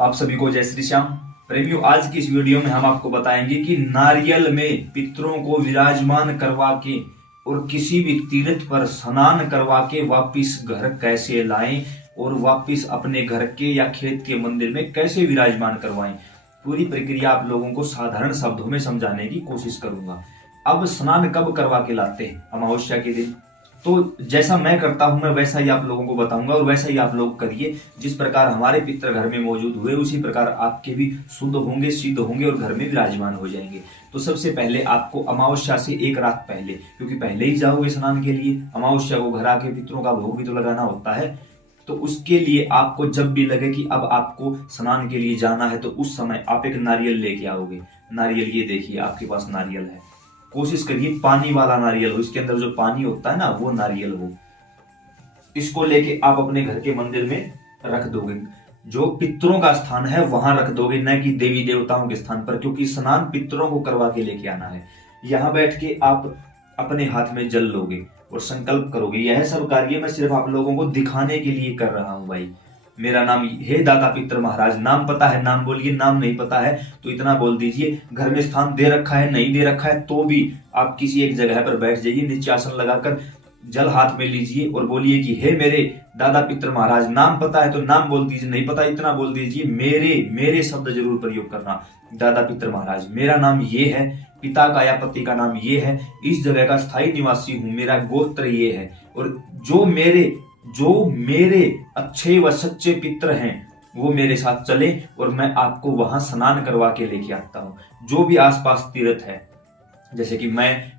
आप सभी को जय श्री श्याम। प्रेमियों, आज की इस वीडियो में हम आपको बताएंगे कि नारियल में पितरों को विराजमान करवा के और किसी भी तीर्थ पर स्नान करवा के वापिस घर कैसे लाएं और वापिस अपने घर के या खेत के मंदिर में कैसे विराजमान करवाएं। पूरी प्रक्रिया आप लोगों को साधारण शब्दों में समझाने की कोशिश करूंगा। अब स्नान कब करवा के लाते हैं? अमावस्या के दिन। तो जैसा मैं करता हूं मैं वैसा ही आप लोगों को बताऊंगा और वैसा ही आप लोग करिए। जिस प्रकार हमारे पितर घर में मौजूद हुए उसी प्रकार आपके भी शुद्ध होंगे, सिद्ध होंगे और घर में विराजमान हो जाएंगे। तो सबसे पहले आपको अमावस्या से एक रात पहले, क्योंकि पहले ही जाओगे स्नान के लिए, अमावस्या को घर आके पितरों का भोग भी तो लगाना होता है। तो उसके लिए आपको जब भी लगे कि अब आपको स्नान के लिए जाना है तो उस समय आप एक नारियल लेके आओगे। नारियल ये देखिए आपके पास नारियल है। कोशिश करिए पानी वाला नारियल हो, इसके अंदर जो पानी होता है ना वो नारियल हो। इसको लेके आप अपने घर के मंदिर में रख दोगे। जो पितरों का स्थान है वहां रख दोगे, न कि देवी देवताओं के स्थान पर, क्योंकि स्नान पितरों को करवा के लेके आना है। यहां बैठ के आप अपने हाथ में जल लोगे और संकल्प करोगे। यह सब कार्य मैं सिर्फ आप लोगों को दिखाने के लिए कर रहा हूं भाई। मेरा नाम हे दाता पितर महाराज। नाम पता है नाम बोलिए, नाम नहीं पता है तो इतना बोल दीजिए। घर में स्थान दे रखा है नहीं दे रखा है तो भी आप किसी एक जगह पर बैठ जाइए, नीचे आसन लगाकर जल हाथ में लीजिए और बोलिए कि हे मेरे दादा पितर महाराज। नाम पता है तो नाम बोल दीजिए, नहीं पता इतना बोल दीजिए मेरे मेरे शब्द जरूर प्रयोग करना। दादा पितर महाराज, मेरा नाम ये है, पिता का या पति का नाम ये है, इस जगह का स्थायी निवासी हूं, मेरा गोत्र ये है और जो मेरे अच्छे व सच्चे पितर हैं वो मेरे साथ चले और मैं आपको वहां स्नान करवा के लेके आता हूं। जो भी आसपास तीर्थ है, जैसे कि मैं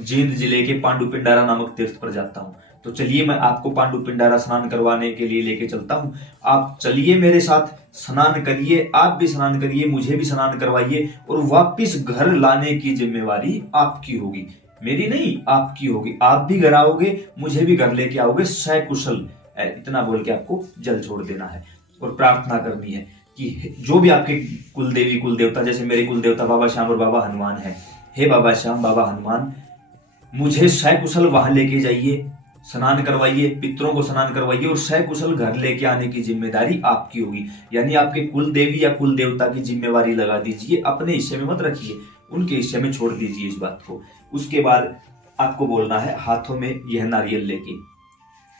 जींद जिले के पांडुपिंडारा नामक तीर्थ पर जाता हूं, तो चलिए मैं आपको पांडुपिंडारा स्नान करवाने के लिए लेके चलता हूं। आप चलिए मेरे साथ, स्नान करिए, आप भी स्नान करिए, मुझे भी स्नान करवाइए और वापिस घर लाने की जिम्मेवारी आपकी होगी, मेरी नहीं आपकी होगी। आप भी घर आओगे, मुझे भी घर लेके आओगे सकुशल। इतना बोल के आपको जल छोड़ देना है और प्रार्थना करनी है कि जो भी आपके कुलदेवी कुलदेवता, जैसे मेरे कुलदेवता बाबा श्याम और बाबा हनुमान है, हे बाबा श्याम बाबा हनुमान, मुझे सकुशल वहां लेके जाइए, स्नान करवाइए, पितरों को स्नान करवाइए और सकुशल घर लेके आने की जिम्मेदारी आपकी होगी। यानी आपके कुल देवी या कुल देवता की जिम्मेवारी लगा दीजिए, अपने हिस्से में मत रखिए, उनके हिस्से में छोड़ दीजिए इस बात को। उसके बाद आपको बोलना है हाथों में यह नारियल लेके,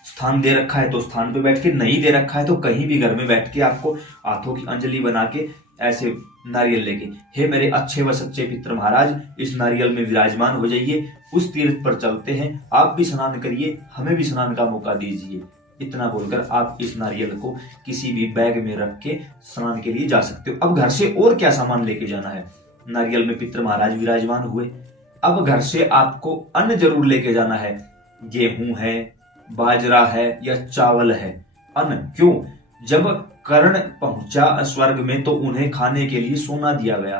स्थान दे रखा है तो स्थान पे बैठ के, नहीं दे रखा है तो कहीं भी घर में बैठ के आपको हाथों की अंजलि बना के ऐसे नारियल लेके, हे मेरे अच्छे व सच्चे पितर महाराज, इस नारियल में विराजमान हो जाइए, उस तीर्थ पर चलते हैं, आप भी स्नान करिए, हमें भी स्नान का मौका दीजिए। इतना बोलकर आप इस नारियल को किसी भी बैग में रख के स्नान के लिए जा सकते हो। अब घर से और क्या सामान लेके जाना है? नारियल में पितर महाराज विराजमान हुए, अब घर से आपको अन्न जरूर लेके जाना है। गेहूं है, बाजरा है या चावल है। अन्न क्यों? जब कर्ण पहुंचा स्वर्ग में तो उन्हें खाने के लिए सोना दिया गया।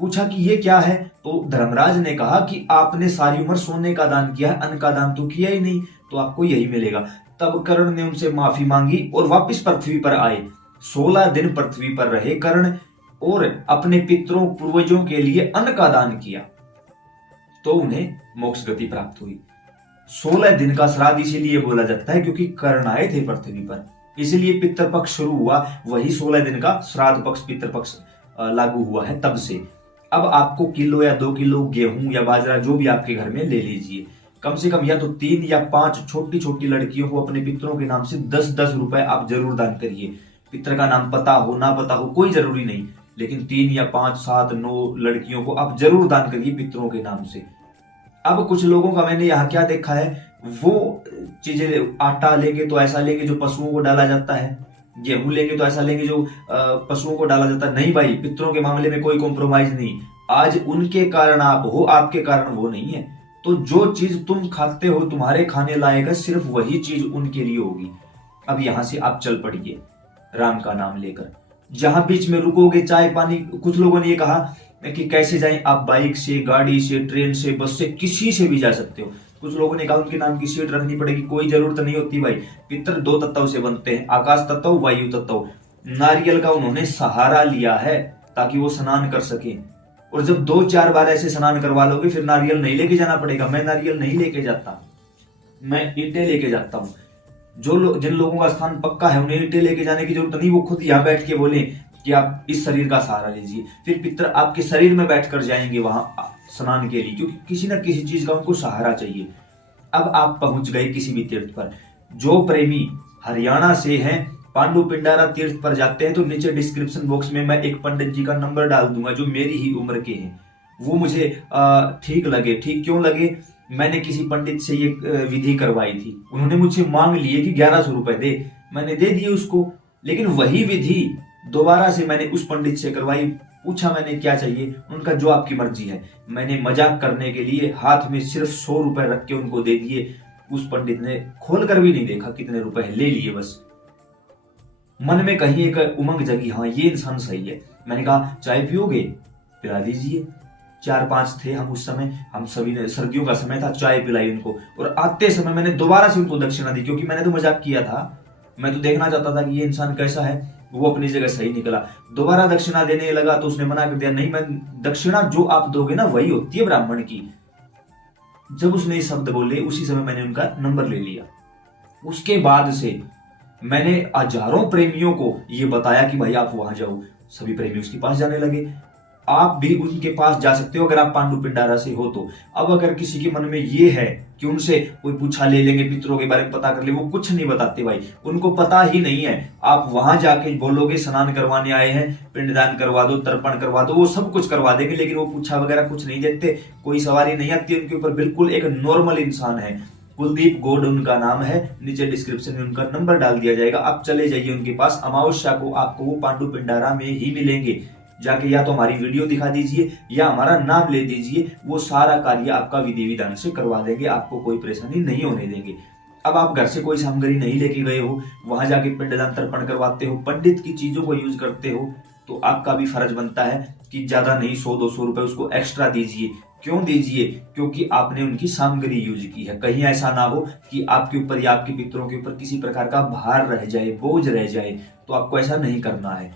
पूछा कि ये क्या है? तो धर्मराज ने कहा कि आपने सारी उम्र सोने का दान किया है, अन्न का दान तो किया ही नहीं, तो आपको यही मिलेगा। तब कर्ण ने उनसे माफी मांगी और वापस पृथ्वी पर आए। 16 दिन पृथ्वी पर रहे कर्ण और अपने पितरों पूर्वजों के लिए अन्न का दान किया, तो उन्हें मोक्ष गति प्राप्त हुई। 16 दिन का श्राद्ध इसीलिए बोला जाता है क्योंकि कर्ण आए थे पृथ्वी पर, इसलिए पितृपक्ष शुरू हुआ, वही 16 दिन का श्राद्ध पक्ष पितृपक्ष लागू हुआ है तब से। अब आपको किलो या 2 किलो गेहूं या बाजरा जो भी आपके घर में ले लीजिए। कम से कम या तो 3 या 5 छोटी छोटी लड़कियों को अपने पितरों के नाम से 10-10 रुपए आप जरूर दान करिए। पितर का नाम पता हो ना पता हो कोई जरूरी नहीं, लेकिन 3 या 5, 7, 9 लड़कियों को आप जरूर दान करिए पितरों के नाम से। अब कुछ लोगों का मैंने यहाँ क्या देखा है, वो चीजें, आटा लेंगे तो ऐसा लेंगे जो पशुओं को डाला जाता है, गेहूं लेंगे तो ऐसा लेंगे जो पशुओं को डाला जाता है। नहीं भाई, पितरों के मामले में कोई कॉम्प्रोमाइज नहीं। आज उनके कारण आप हो, आपके कारण वो नहीं है। तो जो चीज तुम खाते हो, तुम्हारे खाने लायक है, सिर्फ वही चीज उनके लिए होगी। अब यहां से आप चल पड़िए राम का नाम लेकर। जहां बीच में रुकोगे चाय पानी, कुछ लोगों ने ये कहा कि कैसे जाएं, आप बाइक से, गाड़ी से, ट्रेन से, बस से, किसी से भी जा सकते हो। कुछ लोगों ने कहा उनके नाम की सीट रखनी पड़ेगी, कोई जरूरत नहीं होती भाई। पितर 2 तत्व से बनते हैं, आकाश तत्व, वायु तत्व। नारियल का उन्होंने सहारा लिया है ताकि वो स्नान कर सके, और जब 2-4 बार ऐसे स्नान करवा लोगे फिर नारियल नहीं लेके जाना पड़ेगा। मैं नारियल नहीं लेके जाता, मैं ईंटें लेके जाता हूँ। जिन लोगों का स्थान पक्का है उन्हें ईंटें लेके जाने की जरूरत नहीं, वो खुद यहाँ बैठ के बोले कि आप इस शरीर का सहारा लीजिए। फिर पितर आपके शरीर में बैठकर जाएंगे वहां स्नान के लिए, क्योंकि किसी ना किसी चीज का उनको सहारा चाहिए। अब आप पहुंच गए किसी भी तीर्थ पर। जो प्रेमी हरियाणा से हैं, पांडु पिंडारा तीर्थ पर जाते हैं, तो नीचे डिस्क्रिप्शन बॉक्स में मैं एक पंडित जी का नंबर डाल दूंगा जो मेरी ही उम्र के हैं। वो मुझे ठीक लगे। ठीक क्यों लगे? मैंने किसी पंडित से ये विधि करवाई थी, उन्होंने मुझसे मांग लिए कि 1100 रुपए दे, मैंने दे दिए उसको। लेकिन वही विधि दोबारा से मैंने उस पंडित से करवाई। पूछा मैंने क्या चाहिए, उनका जो आपकी मर्जी है। मैंने मजाक करने के लिए हाथ में सिर्फ 100 रुपए रख के उनको दे दिए। उस पंडित ने खोल कर भी नहीं देखा कितने रुपए ले लिए। बस मन में कहीं एक उमंग जगी, हाँ ये इंसान सही है। मैंने कहा चाय पियोगे? पिला दीजिए। 4-5 थे हम उस समय, हम सभी ने, सर्दियों का समय था, चाय पिलाई उनको। और आते समय मैंने दोबारा से उनको दक्षिणा दी, क्योंकि मैंने तो मजाक किया था, मैं तो देखना चाहता था कि ये इंसान कैसा है। वो अपनी जगह सही निकला। दोबारा दक्षिणा देने लगा तो उसने मना कर दिया, नहीं, मैं दक्षिणा जो आप दोगे ना वही होती है ब्राह्मण की। जब उसने ये शब्द बोले उसी समय मैंने उनका नंबर ले लिया। उसके बाद से मैंने हजारों प्रेमियों को ये बताया कि भाई आप वहां जाओ। सभी प्रेमी उसके पास जाने लगे। आप भी उनके पास जा सकते हो अगर आप पांडु पिंडारा से हो तो। अब अगर किसी के मन में ये है कि उनसे कोई पूछा ले लेंगे, पितरों के बारे में पता कर ले, वो कुछ नहीं बताते भाई, उनको पता ही नहीं है। आप वहां जाके बोलोगे स्नान करवाने आए हैं, पिंडदान करवा दो, तर्पण करवा दो, वो सब कुछ करवा देंगे, लेकिन वो पूछा वगैरह कुछ नहीं देते, कोई सवारी नहीं आती उनके ऊपर। बिल्कुल एक नॉर्मल इंसान है। कुलदीप गौड़ उनका नाम है, नीचे डिस्क्रिप्शन में उनका नंबर डाल दिया जाएगा। आप चले जाइए उनके पास। अमावस्या को आपको वो पांडु पिंडारा में ही मिलेंगे। जाके या तो हमारी वीडियो दिखा दीजिए या हमारा नाम ले दीजिए, वो सारा कार्य आपका विधि विधान से करवा देंगे, आपको कोई परेशानी नहीं होने देंगे। अब आप घर से कोई सामग्री नहीं लेके गए हो, वहां जाके पिंडदान तर्पण करवाते हो, पंडित की चीजों को यूज करते हो, तो आपका भी फर्ज बनता है कि ज्यादा नहीं 100-200 रुपए उसको एक्स्ट्रा दीजिए। क्यों दीजिए? क्योंकि आपने उनकी सामग्री यूज की है। कहीं ऐसा ना हो कि आपके ऊपर या आपके पितरों के ऊपर किसी प्रकार का भार रह जाए, बोझ रह जाए, तो आपको ऐसा नहीं करना है।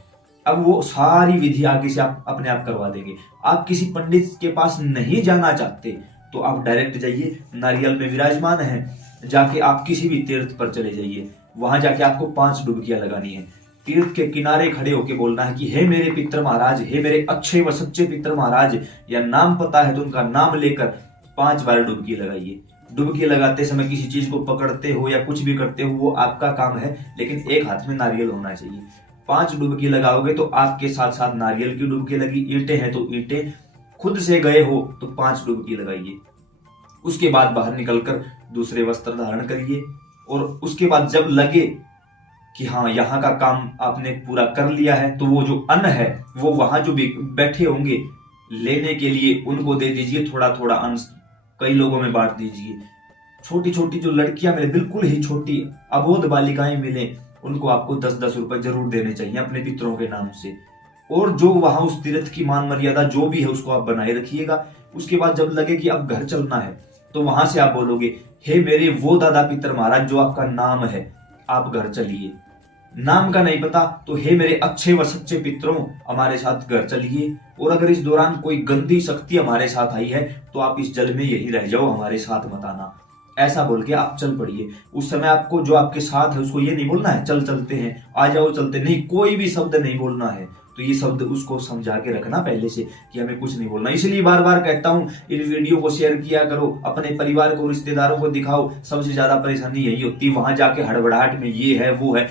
अब वो सारी विधि आगे से आप अपने आप करवा देंगे। आप किसी पंडित के पास नहीं जाना चाहते तो आप डायरेक्ट जाइए, नारियल में विराजमान है, जाके आप किसी भी तीर्थ पर चले जाइए। वहां जाके आपको 5 डुबकियां लगानी है। तीर्थ के किनारे खड़े होके बोलना है कि हे मेरे पितर महाराज, हे मेरे अच्छे व सच्चे पितर महाराज, या नाम पता है तो उनका नाम लेकर 5 बार डुबकी लगाइए। डुबकी लगाते समय किसी चीज को पकड़ते हो या कुछ भी करते हो वो आपका काम है, लेकिन एक हाथ में नारियल होना चाहिए। 5 डुबकी लगाओगे तो आपके साथ साथ नारियल की डुबकी लगी, ईंटें हैं तो ईंटें, खुद से गए हो तो 5 डुबकी लगाइए। उसके बाद बाहर निकलकर दूसरे वस्त्र धारण करिए। और उसके बाद जब लगे कि हाँ यहाँ का काम आपने पूरा कर लिया है, तो वो जो अन्न है वो वहां जो बैठे होंगे लेने के लिए उनको दे दीजिए। थोड़ा थोड़ा अंश कई लोगों में बांट दीजिए। छोटी छोटी जो लड़कियां मिले, बिल्कुल ही छोटी अबोध बालिकाएं मिले, उनको आपको 10-10 रुपए जरूर देने चाहिए अपने पितरों के नाम से। और जो वहां उस तीर्थ की मान मर्यादा जो भी है उसको आप बनाए रखिएगा। उसके बाद जब लगे कि अब घर चलना है तो वहां से आप बोलोगे, हे मेरे वो दादा पितर महाराज जो आपका नाम है, आप घर चलिए। नाम का नहीं पता तो हे मेरे अच्छे व सच्चे पितरों, हमारे साथ घर चलिए। और अगर इस दौरान कोई गंदी शक्ति हमारे साथ आई है तो आप इस जल में यही रह जाओ, हमारे साथ मत आना। ऐसा बोल के आप चल पड़िए। उस समय आपको जो आपके साथ है उसको ये नहीं बोलना है चल चलते हैं, आ जाओ चलते, नहीं, कोई भी शब्द नहीं बोलना है। तो ये शब्द उसको समझा के रखना पहले से कि हमें कुछ नहीं बोलना। इसलिए बार बार कहता हूं इन वीडियो को शेयर किया करो, अपने परिवार को, रिश्तेदारों को दिखाओ। सबसे ज्यादा परेशानी यही होती है, वहां जाके हड़बड़ाहट में ये है वो है,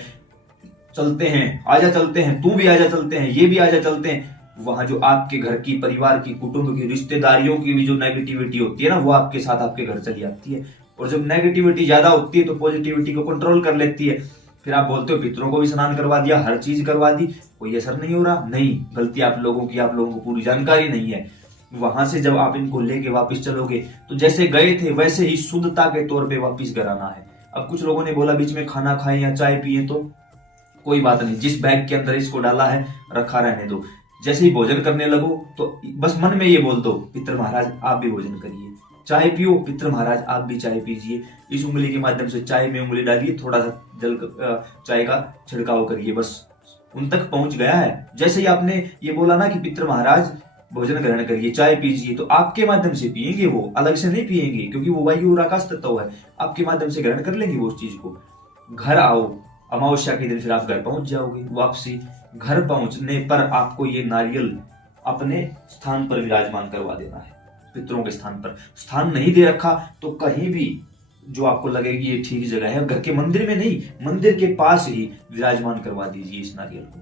चलते हैं, आजा चलते हैं, तू भी आजा चलते हैं, ये भी आजा चलते हैं। वहां जो आपके घर की, परिवार की, कुटुंब की, रिश्तेदारियों की भी जो नेगेटिविटी होती है ना, वो आपके साथ आपके घर चली आती है। और जब नेगेटिविटी ज्यादा होती है तो पॉजिटिविटी को कंट्रोल कर लेती है। फिर आप बोलते हो पितरों को भी स्नान करवा दिया, हर चीज करवा दी, कोई असर नहीं हो रहा। नहीं, गलती आप लोगों की, आप लोगों को पूरी जानकारी नहीं है। वहां से जब आप इनको लेके वापस चलोगे तो जैसे गए थे वैसे ही शुद्धता के तौर पे वापस घर आना है। अब कुछ लोगों ने बोला बीच में खाना खाएं या चाय पिए, तो कोई बात नहीं, जिस बैग के अंदर इसको डाला है रखा रहने दो। जैसे ही भोजन करने लगो तो बस मन में ये बोल दो, पितर महाराज आप भी भोजन करिए। चाय पियो, पितर महाराज आप भी चाय पीजिए। इस उंगली के माध्यम से चाय में उंगली डालिए, थोड़ा सा जल चाय का छिड़काव करिए, बस उन तक पहुंच गया है। जैसे ही आपने ये बोला ना कि पितर महाराज भोजन ग्रहण करिए, चाय पीजिए, तो आपके माध्यम से पिएंगे, वो अलग से नहीं पिएंगे, क्योंकि वो वायु और आकाश तत्व है। आपके माध्यम से ग्रहण कर लेंगे वो उस चीज को। घर आओ, अमावस्या के दिन फिर आप घर पहुंच जाओगे। वापसी घर पहुंचने पर आपको ये नारियल अपने स्थान पर विराजमान करवा देना है, पितरों के स्थान पर। स्थान नहीं दे रखा तो कहीं भी जो आपको लगेगी ये ठीक जगह है, घर के मंदिर में नहीं, मंदिर के पास ही विराजमान करवा दीजिए इस नारियल को,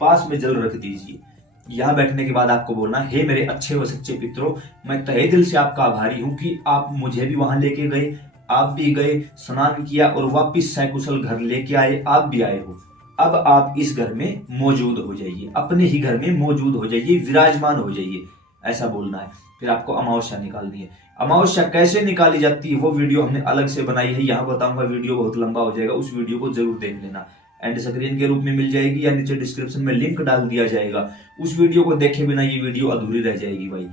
पास में जल रख दीजिए। यहाँ बैठने के बाद आपको बोलना, हे मेरे अच्छे व सच्चे पितरों, मैं तहे दिल से आपका आभारी हूं कि आप मुझे भी वहां लेके गए, आप भी गए, स्नान किया और वापिस सकुशल घर लेके आए, आप भी आए हो। अब आप इस घर में मौजूद हो जाइए, अपने ही घर में मौजूद हो जाइए, विराजमान हो जाइए, ऐसा बोलना है। फिर आपको अमावस्या निकालनी है। अमावस्या कैसे निकाली जाती है वो वीडियो हमने अलग से बनाई है, यहाँ बताऊंगा, वीडियो बहुत लंबा हो जाएगा, उस वीडियो को जरूर देख लेना। एंड स्क्रीन के रूप में मिल जाएगी या नीचे डिस्क्रिप्शन में लिंक डाल दिया जाएगा। उस वीडियो को देखे बिना ये वीडियो अधूरी रह जाएगी भाई।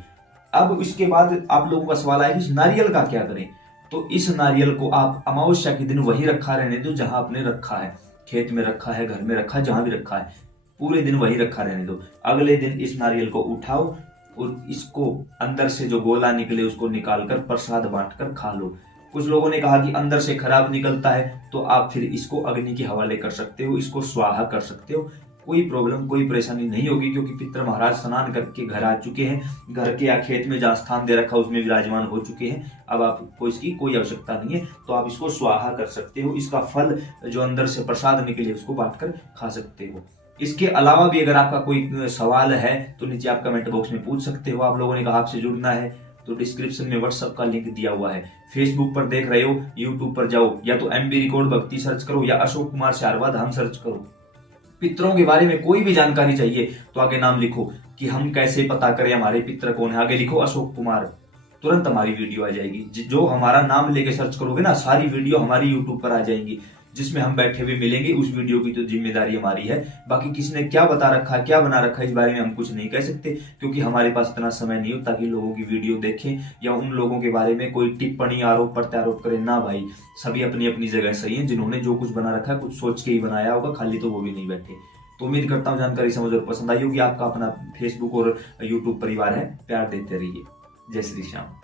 अब इसके बाद आप लोगों का सवाल आया कि इस नारियल का क्या करें। तो इस नारियल को आप अमावस्या के दिन वही रखा रहने दो जहां आपने रखा है, खेत में रखा है, घर में रखा है, जहां भी रखा है, पूरे दिन वही रखा रहने दो। अगले दिन इस नारियल को उठाओ और इसको अंदर से जो गोला निकले उसको निकालकर प्रसाद बांटकर खा लो। कुछ लोगों ने कहा कि अंदर से खराब निकलता है तो आप फिर इसको अग्नि के हवाले कर सकते हो, इसको स्वाहा कर सकते हो, कोई प्रॉब्लम कोई परेशानी नहीं होगी, क्योंकि पितर महाराज स्नान करके घर आ चुके हैं, घर के या खेत में जहाँ स्थान दे रखा उसमें विराजमान हो चुके हैं। अब आपको इसकी कोई आवश्यकता नहीं है, तो आप इसको स्वाहा कर सकते हो। इसका फल जो अंदर से प्रसाद निकले उसको बांटकर खा सकते हो। इसके अलावा भी अगर आपका कोई सवाल है तो नीचे आप कमेंट बॉक्स में पूछ सकते हो। आप लोगों ने कहा आपसे जुड़ना है तो डिस्क्रिप्शन में व्हाट्सएप का लिंक दिया हुआ है। फेसबुक पर देख रहे हो, यूट्यूब पर जाओ, या तो MB रिकॉर्ड भक्ति सर्च करो या अशोक कुमार शारवा धाम सर्च करो। पितरों के बारे में कोई भी जानकारी चाहिए तो आगे नाम लिखो कि हम कैसे पता करें हमारे पितर कौन है, आगे लिखो अशोक कुमार, तुरंत हमारी वीडियो आ जाएगी। जो हमारा नाम लेके सर्च करोगे ना, सारी वीडियो हमारी यूट्यूब पर आ जाएंगी, जिसमें हम बैठे हुए मिलेंगे। उस वीडियो की तो जिम्मेदारी हमारी है। बाकी किसी ने क्या बता रखा, क्या बना रखा, इस बारे में हम कुछ नहीं कह सकते, क्योंकि हमारे पास इतना समय नहीं होता कि लोगों की वीडियो देखें या उन लोगों के बारे में कोई टिप्पणी आरोप प्रत्यारोप करें। ना भाई, सभी अपनी अपनी जगह सही है। जिन्होंने जो कुछ बना रखा है कुछ सोच के ही बनाया होगा, खाली तो वो भी नहीं बैठे। तो उम्मीद करता हूँ जानकारी समझ और पसंद आई होगी। आपका अपना फेसबुक और यूट्यूब परिवार है, प्यार देते रहिए। जय श्री श्याम।